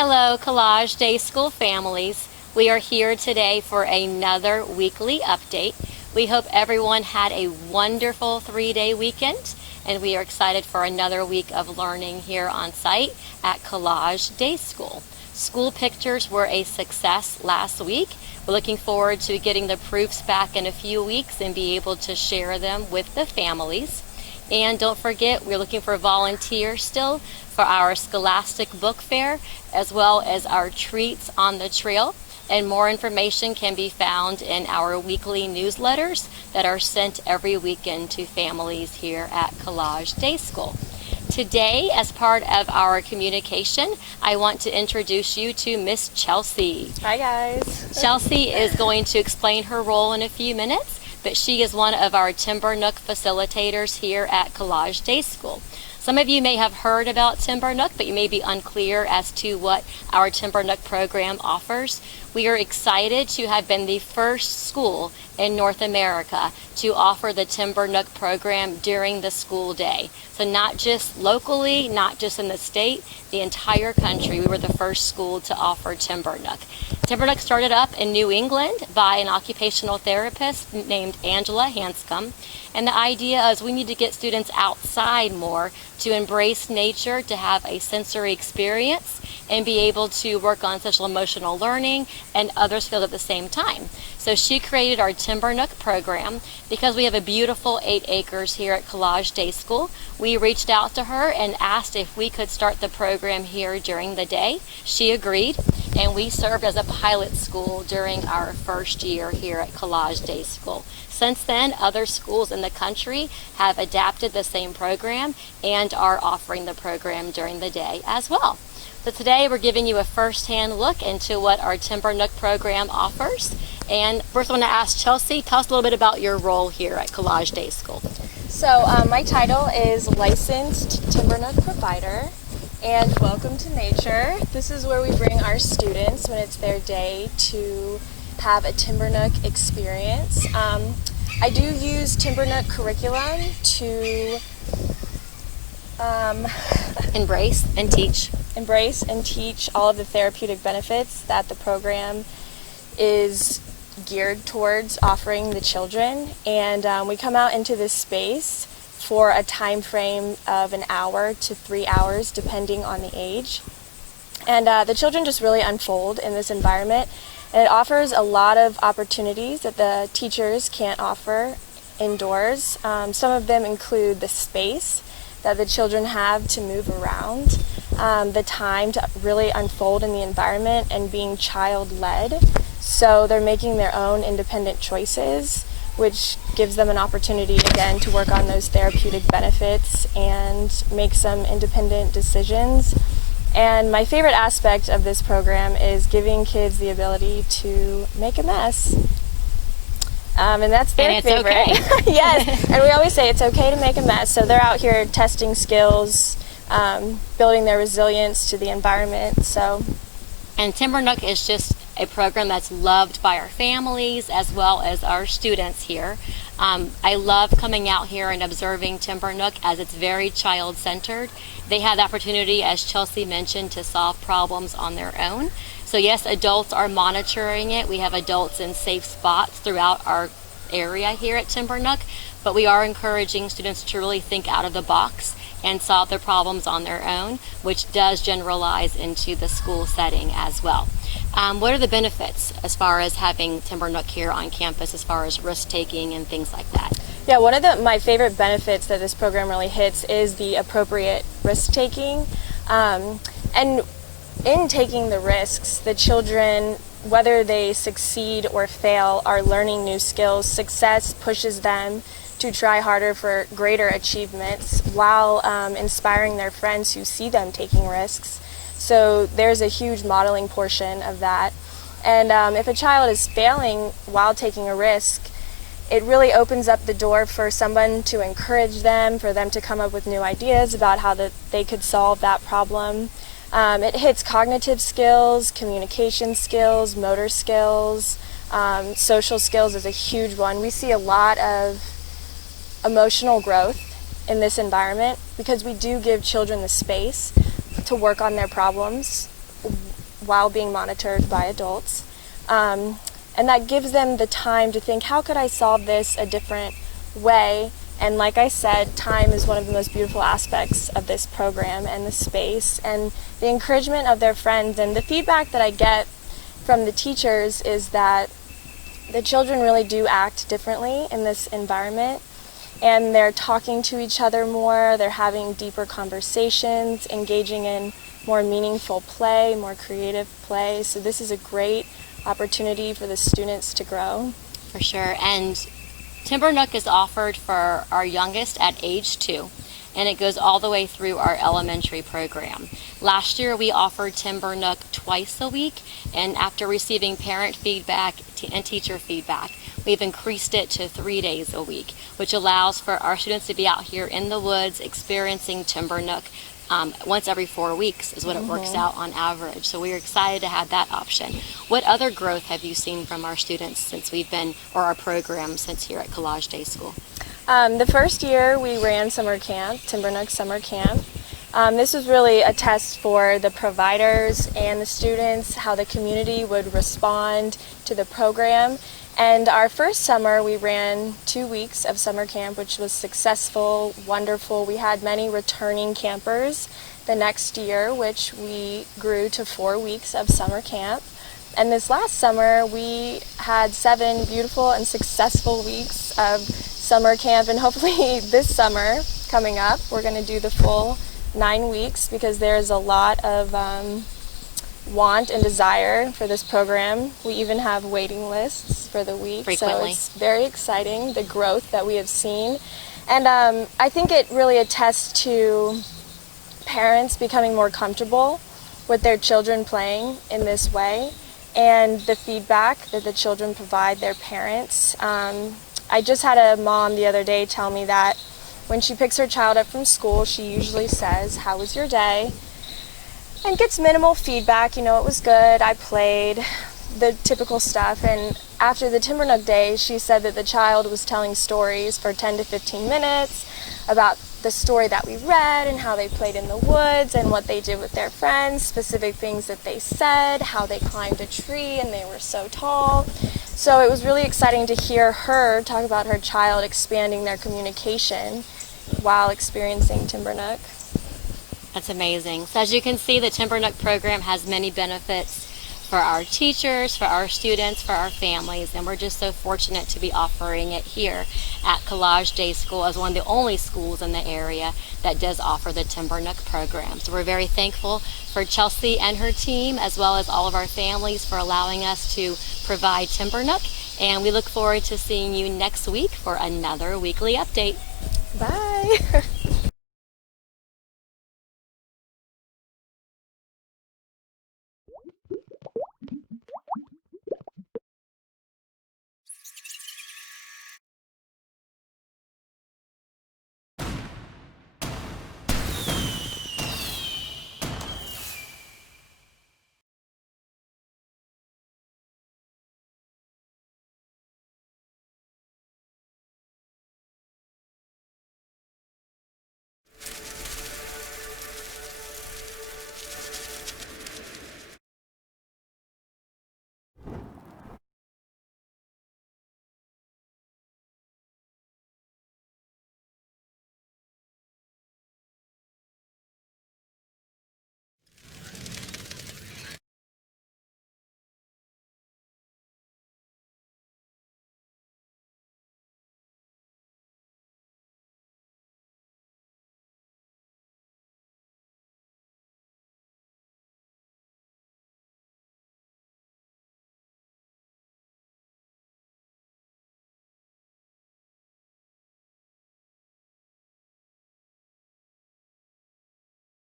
Hello, Collage Day School families. We are here today for another weekly update. We hope everyone had a wonderful 3-day weekend, and we are excited for another week of learning here on site at Collage Day School. School pictures were a success last week. We're looking forward to getting the proofs back in a few weeks and be able to share them with the families. And don't forget, we're looking for volunteers still for our Scholastic Book Fair, as well as our treats on the trail. And more information can be found in our weekly newsletters that are sent every weekend to families here at Collage Day School. Today, as part of our communication, I want to introduce you to Miss Chelsea. Hi guys. Chelsea is going to explain her role in a few minutes, but she is one of our Timber Nook facilitators here at Collage Day School. Some of you may have heard about Timber Nook, but you may be unclear as to what our Timber Nook program offers. We are excited to have been the first school in North America to offer the Timber Nook program during the school day. So not just locally, not just in the state, the entire country, we were the first school to offer Timber Nook. Timber Nook started up in New England by an occupational therapist named Angela Hanscom. And the idea is we need to get students outside more to embrace nature, to have a sensory experience, and be able to work on social emotional learning and other skills at the same time. So she created our Timber Nook program because we have a beautiful 8 acres here at Collage Day School. We reached out to her and asked if we could start the program here during the day. She agreed, and we served as a pilot school during our first year here at Collage Day School. Since then, other schools in the country have adapted the same program and are offering the program during the day as well. So today we're giving you a first-hand look into what our Timber Nook program offers. And first I want to ask Chelsea, tell us a little bit about your role here at Collage Day School. So my title is Licensed Timber Nook Provider, and welcome to nature. This is where we bring our students when it's their day to have a Timber Nook experience. I do use Timber Nook curriculum to Embrace and teach all of the therapeutic benefits that the program is geared towards offering the children. And we come out into this space for a time frame of an hour to 3 hours, depending on the age. And the children just really unfold in this environment. And it offers a lot of opportunities that the teachers can't offer indoors. Some of them include the space that the children have to move around, the time to really unfold in the environment and being child-led. So they're making their own independent choices, which gives them an opportunity, again, to work on those therapeutic benefits and make some independent decisions. And my favorite aspect of this program is giving kids the ability to make a mess. And that's their favorite. Okay. Yes, and we always say it's okay to make a mess. So they're out here testing skills, building their resilience to the environment. And Timber Nook is just a program that's loved by our families as well as our students here. I love coming out here and observing Timber Nook as it's very child-centered. They have the opportunity, as Chelsea mentioned, to solve problems on their own. So yes, adults are monitoring it. We have adults in safe spots throughout our area here at Timber Nook, but we are encouraging students to really think out of the box and solve their problems on their own, which does generalize into the school setting as well. What are the benefits as far as having Timber Nook here on campus as far as risk-taking and things like that? Yeah, one of my favorite benefits that this program really hits is the appropriate risk-taking. And in taking the risks, the children, whether they succeed or fail, are learning new skills. Success pushes them to try harder for greater achievements while inspiring their friends who see them taking risks. So there's a huge modeling portion of that. And if a child is failing while taking a risk, it really opens up the door for someone to encourage them, for them to come up with new ideas about how they could solve that problem. It hits cognitive skills, communication skills, motor skills, social skills is a huge one. We see a lot of emotional growth in this environment because we do give children the space to work on their problems while being monitored by adults. And that gives them the time to think, how could I solve this a different way? And like I said, time is one of the most beautiful aspects of this program and the space and the encouragement of their friends. And the feedback that I get from the teachers is that the children really do act differently in this environment, and they're talking to each other more, they're having deeper conversations, engaging in more meaningful play, more creative play. So this is a great opportunity for the students to grow. For sure. And Timber Nook is offered for our youngest at age 2, and it goes all the way through our elementary program. Last year we offered Timber Nook twice a week, and after receiving parent feedback and teacher feedback, we've increased it to 3 days a week, which allows for our students to be out here in the woods experiencing Timber Nook once every 4 weeks is what it works out on average. So we're excited to have that option. What other growth have you seen from our students since we've been, or our program since here at Collage Day School? The first year we ran summer camp, Timber Nook Summer Camp. This was really a test for the providers and the students, how the community would respond to the program. And our first summer we ran 2 weeks of summer camp, which was successful, wonderful. We had many returning campers the next year, which we grew to 4 weeks of summer camp. And this last summer we had 7 beautiful and successful weeks of summer camp, and hopefully this summer coming up we're going to do the full 9 weeks, because there's a lot of want and desire for this program. We even have waiting lists for the week. Frequently. So it's very exciting, the growth that we have seen. And I think it really attests to parents becoming more comfortable with their children playing in this way, and the feedback that the children provide their parents. I just had a mom the other day tell me that when she picks her child up from school, she usually says, "How was your day?" and gets minimal feedback. You know, it was good, I played, the typical stuff. And after the Timber Nook day, she said that the child was telling stories for 10 to 15 minutes about the story that we read and how they played in the woods and what they did with their friends, specific things that they said, how they climbed a tree and they were so tall. So it was really exciting to hear her talk about her child expanding their communication while experiencing Timber Nook. That's amazing. So as you can see, the Timber Nook program has many benefits for our teachers, for our students, for our families, and we're just so fortunate to be offering it here at Collage Day School as one of the only schools in the area that does offer the Timber Nook program. So we're very thankful for Chelsea and her team, as well as all of our families, for allowing us to provide Timber Nook, and we look forward to seeing you next week for another weekly update. Bye!